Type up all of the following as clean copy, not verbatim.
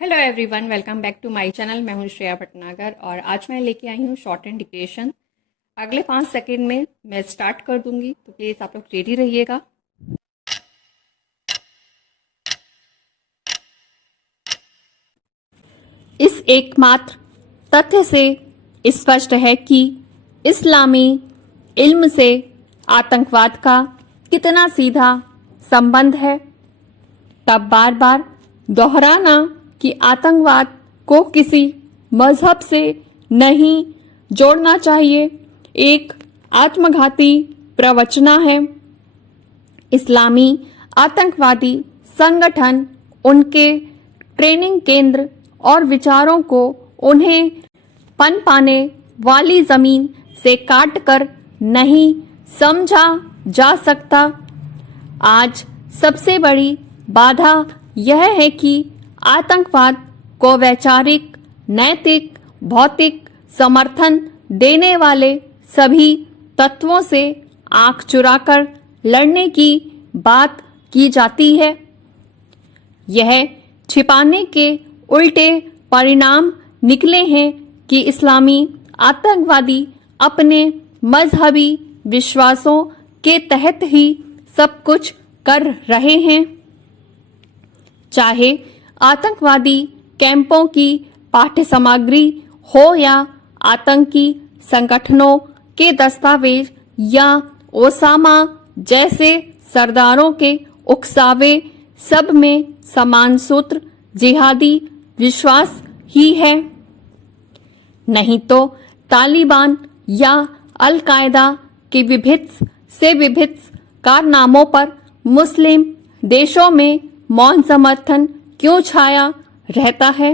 Hello everyone, welcome back to my channel. मैं हूं श्रेया भटनागर और आज मैं लेके आई हूं शॉर्ट एंड डिक्टेशन। अगले 5 सेकंड में मैं स्टार्ट कर दूंगी, तो प्लीज़ आप लोग रेडी रहिएगा। इस एकमात्र तथ्य से स्पष्ट है कि इस्लामी इल्म से आतंकवाद का कितना सीधा संबंध है। तब बार बार दोहराना कि आतंकवाद को किसी मजहब से नहीं जोड़ना चाहिए एक आत्मघाती प्रवचना है। इस्लामी आतंकवादी संगठन उनके ट्रेनिंग केंद्र और विचारों को उन्हें पनपाने वाली जमीन से काटकर नहीं समझा जा सकता। आज सबसे बड़ी बाधा यह है कि आतंकवाद को वैचारिक, नैतिक, भौतिक समर्थन देने वाले सभी तत्वों से आंख चुराकर लड़ने की बात की जाती है। यह छिपाने के उल्टे परिणाम निकले हैं कि इस्लामी आतंकवादी अपने मजहबी विश्वासों के तहत ही सब कुछ कर रहे हैं। चाहे आतंकवादी कैंपों की पाठ्य सामग्री हो या आतंकी संगठनों के दस्तावेज या ओसामा जैसे सरदारों के उकसावे, सब में समान सूत्र जिहादी विश्वास ही है। नहीं तो तालिबान या अल कायदा के विभिन्न कारनामों पर मुस्लिम देशों में मौन समर्थन क्यों छाया रहता है।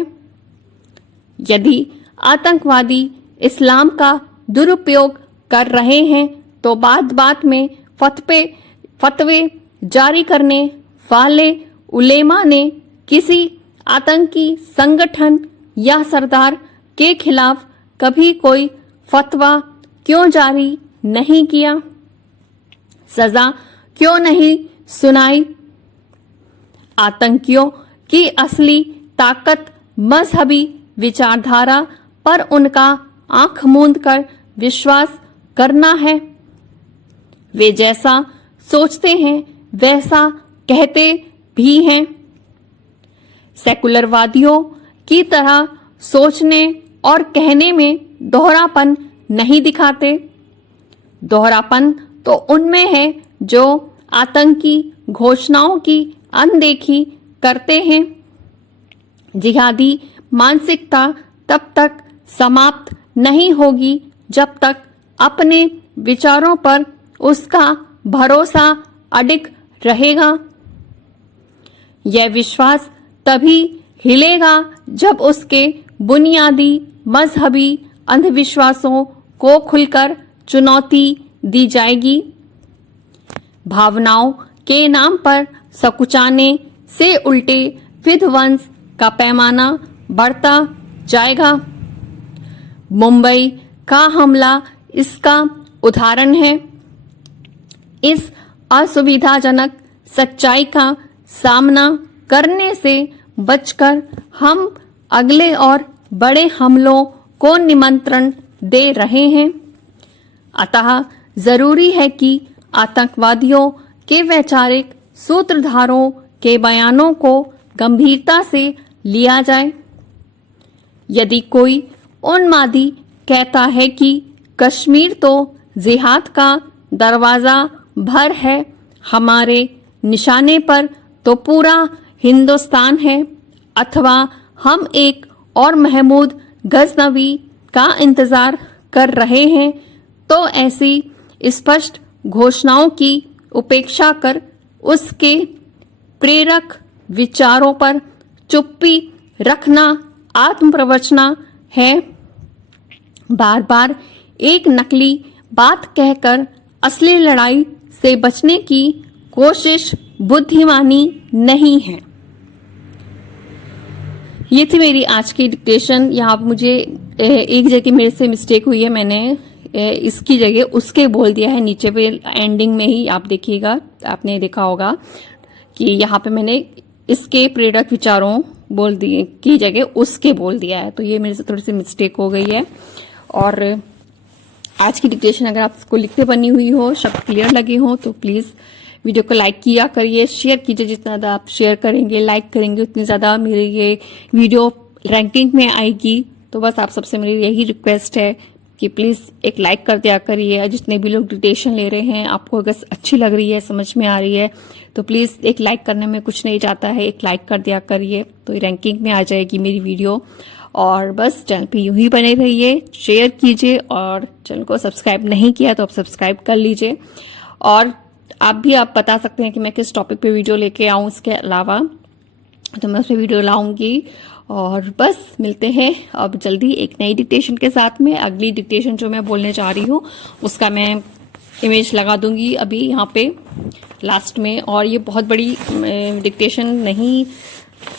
यदि आतंकवादी इस्लाम का दुरुपयोग कर रहे हैं तो बात में फतवे जारी करने वाले उलेमा ने किसी आतंकी संगठन या सरदार के खिलाफ कभी कोई फतवा क्यों जारी नहीं किया, सजा क्यों नहीं सुनाई। आतंकियों की असली ताकत मजहबी विचारधारा पर उनका आंख मूंद कर विश्वास करना है। वे जैसा सोचते हैं वैसा कहते भी हैं। सेकुलरवादियों की तरह सोचने और कहने में दोहरापन नहीं दिखाते। दोहरापन तो उनमें है जो आतंकी घोषणाओं की अनदेखी करते हैं। जिहादी मानसिकता तब तक समाप्त नहीं होगी जब तक अपने विचारों पर उसका भरोसा अडिग रहेगा। यह विश्वास तभी हिलेगा जब उसके बुनियादी मजहबी अंधविश्वासों को खुलकर चुनौती दी जाएगी। भावनाओं के नाम पर सकुचाने से उल्टे विध्वंस का पैमाना बढ़ता जाएगा। मुंबई का हमला इसका उदाहरण है। इस असुविधाजनक सच्चाई का सामना करने से बचकर हम अगले और बड़े हमलों को निमंत्रण दे रहे हैं। अतः जरूरी है कि आतंकवादियों के वैचारिक सूत्रधारों के बयानों को गंभीरता से लिया जाए। यदि कोई उन्मादी कहता है कि कश्मीर तो जिहाद का दरवाजा भर है, हमारे निशाने पर तो पूरा हिंदुस्तान है, अथवा हम एक और महमूद गजनवी का इंतजार कर रहे हैं, तो ऐसी स्पष्ट घोषणाओं की उपेक्षा कर उसके प्रेरक विचारों पर चुप्पी रखना आत्मप्रवचना है। बार बार एक नकली बात कहकर असली लड़ाई से बचने की कोशिश बुद्धिमानी नहीं है। ये थी मेरी आज की डिक्टेशन। यहाँ मुझे एक जगह मेरे से मिस्टेक हुई है, मैंने इसकी जगह उसके बोल दिया है नीचे पे एंडिंग में ही। आप देखिएगा, आपने देखा होगा कि यहाँ पे मैंने इसके प्रेरक विचारों बोल दिए की जगह उसके बोल दिया है, तो ये मेरे से थोड़ी सी मिस्टेक हो गई है। और आज की डिक्टेशन अगर आपको लिखते बनी हुई हो, शब्द क्लियर लगे हो, तो प्लीज वीडियो को लाइक किया करिए, शेयर कीजिए। जितना ज्यादा आप शेयर करेंगे, लाइक करेंगे, उतनी ज्यादा मेरी ये वीडियो रैंकिंग में आएगी। तो बस आप सबसे मेरी यही रिक्वेस्ट है कि प्लीज एक लाइक कर दिया करिए। जितने भी लोग डिक्टेशन ले रहे हैं, आपको अगर अच्छी लग रही है, समझ में आ रही है, तो प्लीज एक लाइक करने में कुछ नहीं जाता है, एक लाइक कर दिया करिए, तो रैंकिंग में आ जाएगी मेरी वीडियो। और बस चैनल पे यूं ही बने रहिए, शेयर कीजिए, और चैनल को सब्सक्राइब नहीं किया तो आप सब्सक्राइब कर लीजिए। और आप बता सकते हैं कि मैं किस टॉपिक पे वीडियो लेके आऊं, इसके अलावा तो मैं उस पर वीडियो लाऊंगी। और बस मिलते हैं अब जल्दी एक नई डिक्टेशन के साथ में। अगली डिक्टेशन जो मैं बोलने जा रही हूँ उसका मैं इमेज लगा दूंगी अभी यहाँ पे लास्ट में। और ये बहुत बड़ी डिक्टेशन नहीं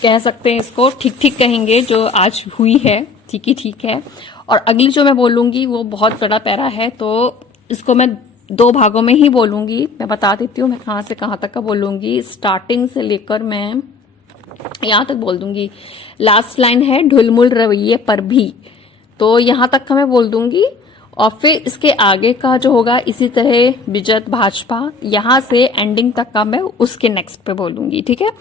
कह सकते हैं इसको, ठीक ठीक कहेंगे, जो आज हुई है ठीक ही ठीक है। और अगली जो मैं बोलूंगी वो बहुत बड़ा पैरा है, तो इसको मैं 2 भागों में ही बोलूंगी। मैं बता देती हूँ मैं कहाँ से कहाँ तक का बोलूंगी। स्टार्टिंग से लेकर मैं यहाँ तक बोल दूंगी। लास्ट लाइन है ढुलमुल रवैये पर भी, तो यहाँ तक का मैं बोल दूंगी। और फिर इसके आगे का जो होगा इसी तरह बिजत भाजपा, यहाँ से एंडिंग तक का मैं उसके नेक्स्ट पे बोलूंगी, ठीक है।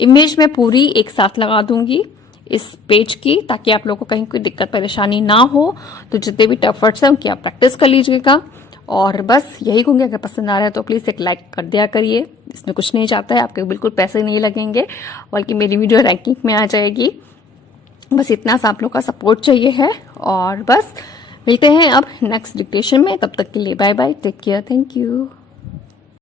इमेज में पूरी एक साथ लगा दूंगी इस पेज की, ताकि आप लोगों को कहीं कोई दिक्कत परेशानी ना हो। तो जितने भी टफ वर्ड्स हैं उनकी आप प्रैक्टिस कर लीजिएगा। और बस यही कहूंगी, अगर पसंद आ रहा है तो प्लीज एक लाइक कर दिया करिए। इसमें कुछ नहीं चाहता है, आपके बिल्कुल पैसे नहीं लगेंगे, बल्कि मेरी वीडियो रैंकिंग में आ जाएगी। बस इतना सा आप लोग का सपोर्ट चाहिए है। और बस मिलते हैं अब नेक्स्ट डिक्टेशन में, तब तक के लिए bye bye, take care, thank you.